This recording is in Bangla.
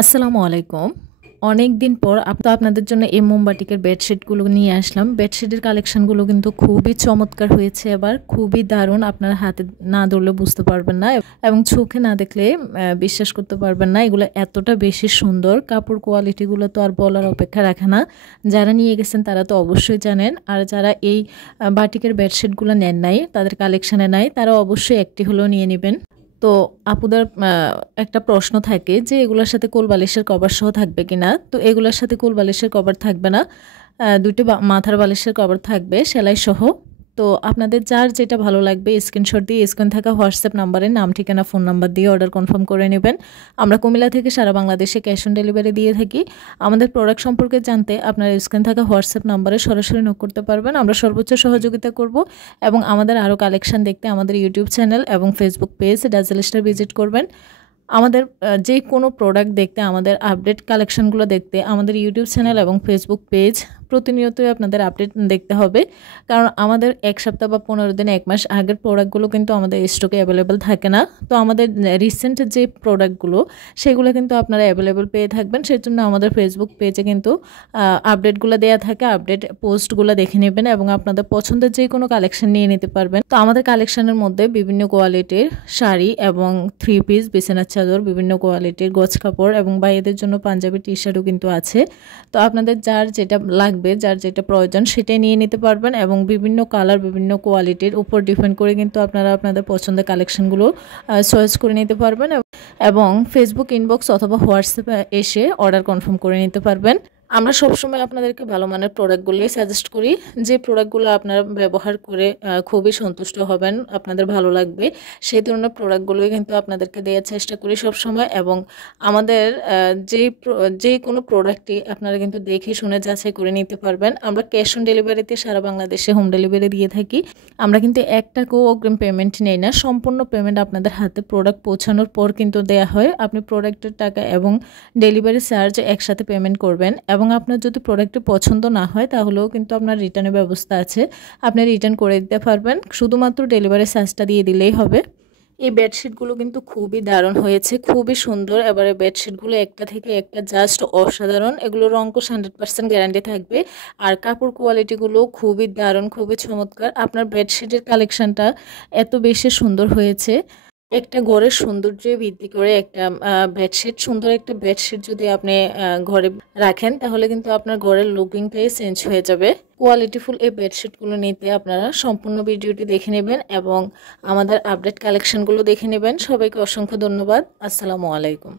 আসসালামু আলাইকুম। অনেক দিন পর আপনাদের জন্য এই মোমবাটিকের বেডশিটগুলো নিয়ে আসলাম। বেডশিটের কালেকশনগুলো কিন্তু খুবই চমৎকার হয়েছে, এবার খুবই দারুণ। আপনারা হাতে না ধরলে বুঝতে পারবেন না এবং চোখে না দেখলে বিশ্বাস করতে পারবেন না। এগুলো এতটা বেশি সুন্দর, কাপড় কোয়ালিটিগুলো তো আর বলার অপেক্ষা রাখে না। যারা নিয়ে গেছেন তারা তো অবশ্যই জানেন, আর যারা এই বাটিকের বেডশিটগুলো নেন নাই, তাদের কালেকশানে নাই, তারা অবশ্যই একটি হলেও নিয়ে নেবেন। তো আপুদের একটা প্রশ্ন থাকে যে এগুলোর সাথে কোল বালিশের কভার সহ থাকবে কিনা। তো এগুলোর সাথে কোল বালিশের কভার থাকবে না, দুটো মাথার বালিশের কভার থাকবে সেলাই সহ। তো আপনাদের যার যেটা ভালো লাগবে স্ক্রিনশট দিয়ে স্ক্রিন থাকা হোয়াটসঅ্যাপ নাম্বারে নাম, ঠিকানা, ফোন নাম্বার দিয়ে অর্ডার কনফার্ম করে নেবেন। আমরা কুমিল্লা থেকে সারা বাংলাদেশে ক্যাশ অন ডেলিভারি দিয়ে থাকি। আমাদের প্রোডাক্ট সম্পর্কে জানতে আপনারা স্ক্রিন থাকা হোয়াটসঅ্যাপ নাম্বারে সরাসরি নক করতে পারবেন। আমরা সর্বোচ্চ সহযোগিতা করব এবং আমাদের আরও কালেকশন দেখতে আমাদের ইউটিউব চ্যানেল এবং Facebook page dazzle star visit করবেন। আমাদের যে কোনো প্রোডাক্ট দেখতে, আমাদের আপডেট কালেকশনগুলো দেখতে আমাদের ইউটিউব চ্যানেল এবং ফেসবুক পেজ প্রতিনিয়তই আপনাদের আপডেট দেখতে হবে, কারণ আমাদের এক সপ্তাহ বা 15 দিন, 1 মাস আগের প্রোডাক্টগুলো কিন্তু আমাদের স্টকে অ্যাভেলেবেল থাকে না। তো আমাদের রিসেন্ট যে প্রোডাক্টগুলো সেগুলো কিন্তু আপনারা অ্যাভেলেবেল পেয়ে থাকবেন। সেজন্য আমাদের ফেসবুক পেজে কিন্তু আপডেটগুলো দেওয়া থাকে, আপডেট পোস্টগুলো দেখে নেবেন এবং আপনাদের পছন্দের যে কোনো কালেকশন নিয়ে নিতে পারবেন। তো আমাদের কালেকশনের মধ্যে বিভিন্ন কোয়ালিটির শাড়ি এবং 3 পিস, বিছানার চাদর, বিভিন্ন কোয়ালিটির গজ কাপড় এবং বাইরেদের জন্য পাঞ্জাবি টি শার্টও কিন্তু আছে। তো আপনাদের যার যেটা লাগবে, যার যেটা প্রয়োজন সেটাই নিয়ে নিতে পারবেন এবং বিভিন্ন কালার, বিভিন্ন কোয়ালিটির উপর ডিপেন্ড করে কিন্তু আপনারা আপনাদের পছন্দের কালেকশনগুলো চয়েস করে নিতে পারবেন এবং ফেসবুক ইনবক্স অথবা হোয়াটসঅ্যাপে এসে অর্ডার কনফার্ম করে নিতে পারবেন। আমরা সবসময় আপনাদেরকে ভালো মানের প্রোডাক্টগুলোই সাজেস্ট করি, যে প্রোডাক্টগুলো আপনারা ব্যবহার করে খুবই সন্তুষ্ট হবেন, আপনাদের ভালো লাগবে, সেই ধরনের প্রোডাক্টগুলোই কিন্তু আপনাদেরকে দেওয়ার চেষ্টা করি সবসময়। এবং আমাদের যে কোনো প্রোডাক্টই আপনারা কিন্তু দেখে শুনে যাচাই করে নিতে পারবেন। আমরা ক্যাশ অন ডেলিভারিতে সারা বাংলাদেশে হোম ডেলিভারি দিয়ে থাকি। আমরা কিন্তু 1 টাকাও অগ্রিম পেমেন্ট নেই না, সম্পূর্ণ পেমেন্ট আপনাদের হাতে প্রোডাক্ট পৌঁছানোর পর কিন্তু দেয়া হয়। আপনি প্রোডাক্টের টাকা এবং ডেলিভারি চার্জ একসাথে পেমেন্ট করবেন এবং আপনার যদি প্রোডাক্টটি পছন্দ না হয় তাহলেও কিন্তু আপনার রিটার্নের ব্যবস্থা আছে, আপনি রিটার্ন করে দিতে পারবেন। শুধুমাত্র ডেলিভারি চার্জটা দিয়ে দিলেই হবে। এই বেডশিটগুলো কিন্তু খুবই দারুণ হয়েছে, খুবই সুন্দর। এবারে বেডশিটগুলো একটা থেকে একটা জাস্ট অসাধারণ। এগুলো রংকশ 100% গ্যারান্টি থাকবে আর কাপড় কোয়ালিটিগুলো খুবই দারুণ, খুবই চমৎকার। আপনার বেডশিটের কালেকশনটা এত বেশি সুন্দর হয়েছে। একটা ঘরের সৌন্দর্য বৃদ্ধি করে একটা বেডশিট, সুন্দর একটা বেডশিট যদি আপনি ঘরে রাখেন তাহলে কিন্তু আপনার ঘরের লুকিংটাই চেঞ্জ হয়ে যাবে। কোয়ালিটিফুল এই বেডশিটগুলো নিতে আপনারা সম্পূর্ণ ভিডিওটি দেখে নেবেন এবং আমাদের আপডেট কালেকশনগুলো দেখে নেবেন। সবাইকে অসংখ্য ধন্যবাদ। আসসালামু আলাইকুম।